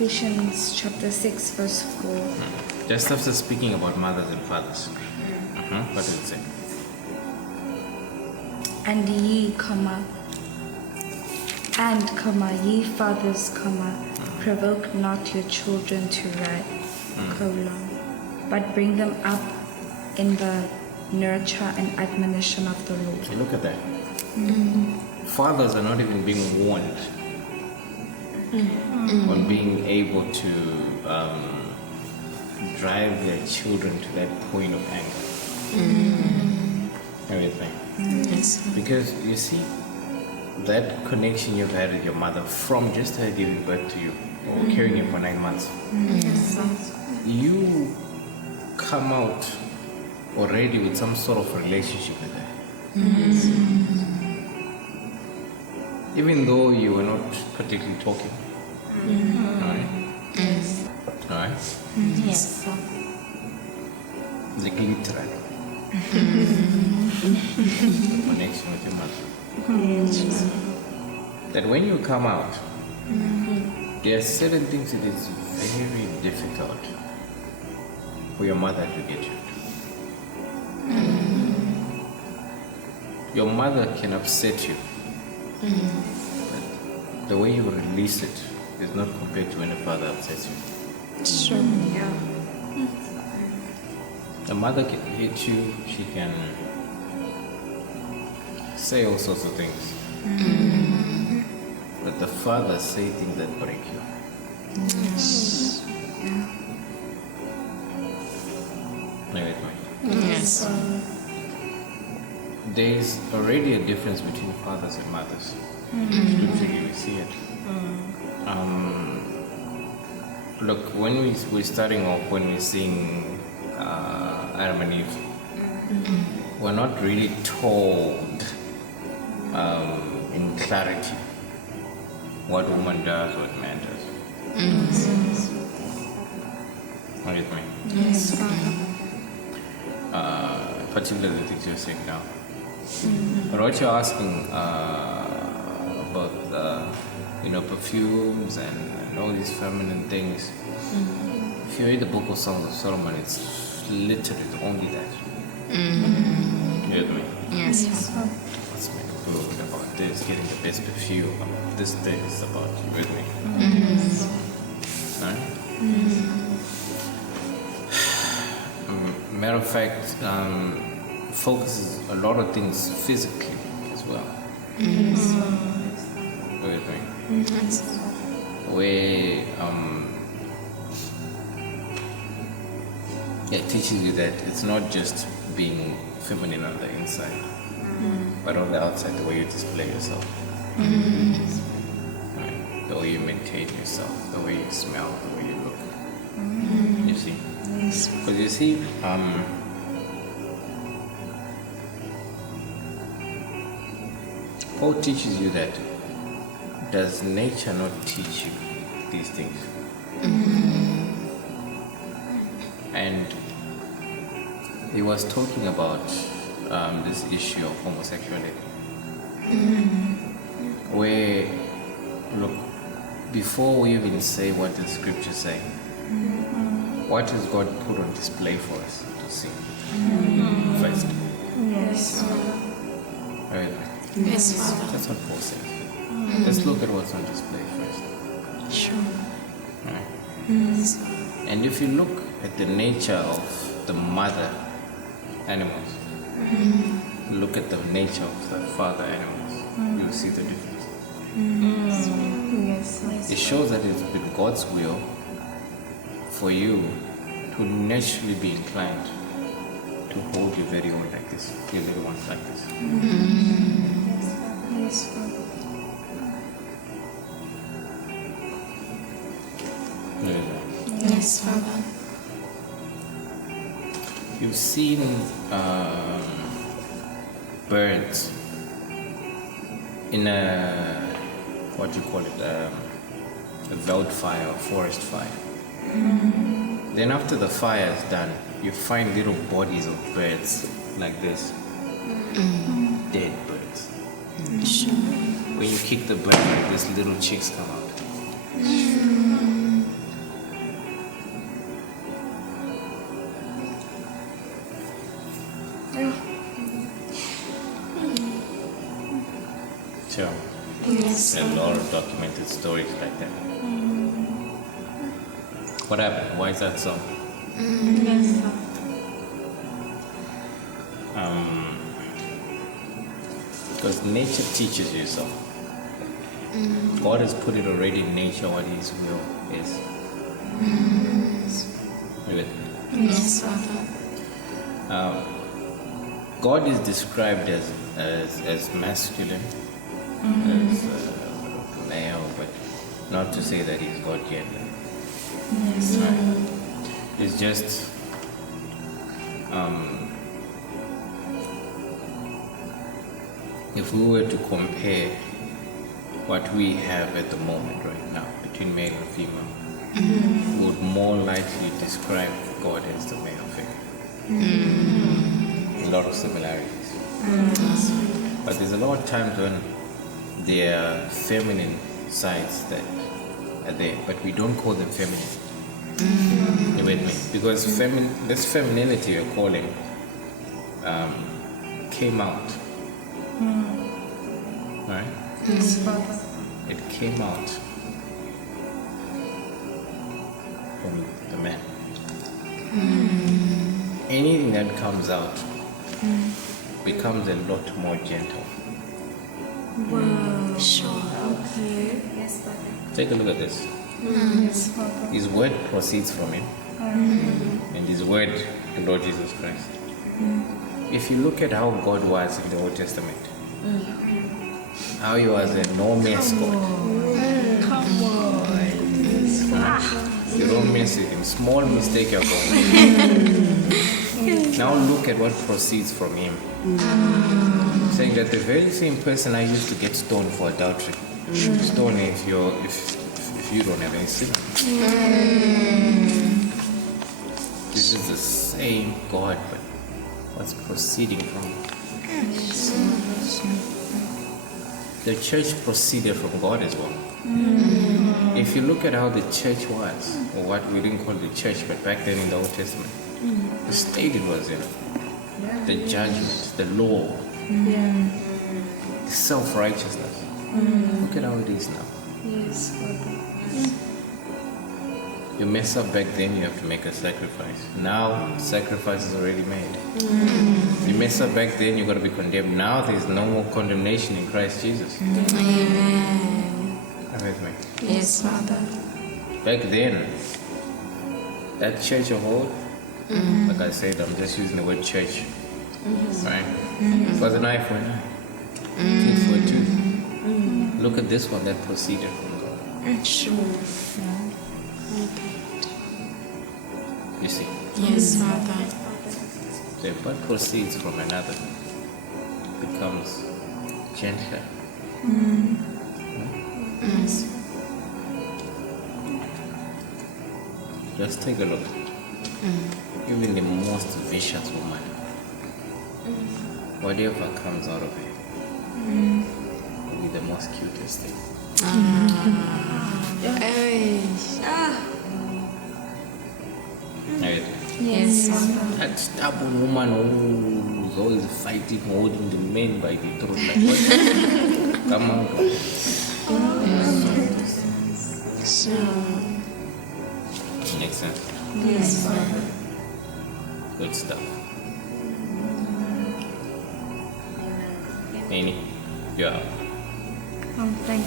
Ephesians chapter 6 verse 4. Just after speaking about mothers and fathers. What does it say? And ye, ye fathers, provoke not your children to wrath, but bring them up in the nurture and admonition of the Lord. Okay, look at that. Fathers are not even being warned on being able to drive their children to that point of anger. Everything. Yes. Because you see, that connection you've had with your mother from just her giving birth to you or carrying you for 9 months, you come out already with some sort of relationship with her. Even though you were not particularly talking. Alright? Yes. Alright? Yes. Like literally. Connection with your mother. That when you come out, there are certain things it is very difficult for your mother to get you. Your mother can upset you. But the way you release it is not compared to when a father upsets you. Sure. Yeah. The mother can hit you, she can say all sorts of things. But the father say things that break you. Yes. Are you with me? Yes. There is already a difference between fathers and mothers. Scripturally, we see it. Look, when we're starting off, when we sing Adam and Eve, we're not really told in clarity what woman does, what man does. Are you with me? Yes. Particularly the things you're saying now. But what you're asking about, perfumes and all these feminine things, if you read the book of Songs of Solomon, it's literally only that. You with me? Yes. Let's make a food about this, getting the best perfume, about this thing is about you with me. Right? Matter of fact, focuses a lot of things physically as well. With me. Where it teaches you that it's not just being feminine on the inside, but on the outside, the way you display yourself, right? The way you maintain yourself, the way you smell, the way you look. You see? Because you see, Paul teaches you that does nature not teach you these things? And he was talking about this issue of homosexuality. Where, look, before we even say what the scriptures say, what has God put on display for us to see? First. Yes. Right? Yes, Father. That's what Paul says. Let's look at what's on display first. Sure. Right? And if you look at the nature of the mother animals, look at the nature of the father animals, you'll see the difference. It shows that it's been God's will for you to naturally be inclined to hold your very own like this, your little ones like this. Yes, Yes, Father. You've seen birds in a, what do you call it, a veld fire or forest fire. Then after the fire is done, you find little bodies of birds like this, dead birds. Sure. When you kick the bird like this, little chicks come out. nature. Yes. A lot of documented stories like that. What happened? Why is that so? Yes. Because nature teaches you so. God has put it already in nature what His will is. You with me? Yes, Father. God is described as masculine, as male, but not to say that He's God yet. Yes. It's just if we were to compare what we have at the moment right now between male and female, we would more likely describe God as the male figure. A lot of similarities. But there's a lot of times when there are feminine sides that are there, but we don't call them feminine. You with me? Because this femininity you're calling came out. Right? Yes, Father. It came out from the man. Anything that comes out becomes a lot more gentle. Wow. Sure. Okay. Yes, Father. Take a look at this. Yes, Father. His word proceeds from him, and his word, the Lord Jesus Christ. If you look at how God was in the Old Testament, how He was a no mess God. Come on. You don't mess with Him. Small mistake you're going. Now look at what proceeds from Him. Saying that the very same person I used to get stoned for adultery, stone if you don't have any sin. This is the same God, but what's proceeding from Him? The church proceeded from God as well. If you look at how the church was, or what we didn't call the church, but back then in the Old Testament, the state it was in, the judgment, the law, the self-righteousness. Look at how it is now. Yes, Father. You mess up back then, you have to make a sacrifice. Now, sacrifice is already made. You mess up back then, you've got to be condemned. Now, there's no more condemnation in Christ Jesus. Amen. Come with me. Yes, Father. Back then, that church of old, like I said, I'm just using the word church, right? It was an eye for an eye, tooth for a tooth. Look at this one that proceeded from God. Sure. You see, Yes, Father. so if what proceeds from another becomes gentler. Yes. Just take a look. Even the most vicious woman, whatever comes out of her, will be the most cutest thing. Hey. Right? Yes, Father. That stubborn woman who's always fighting, holding the men by the throat. Like, what? Come on. Sure. Makes sense. Yes, Father. Good stuff. Annie, you're out. Thank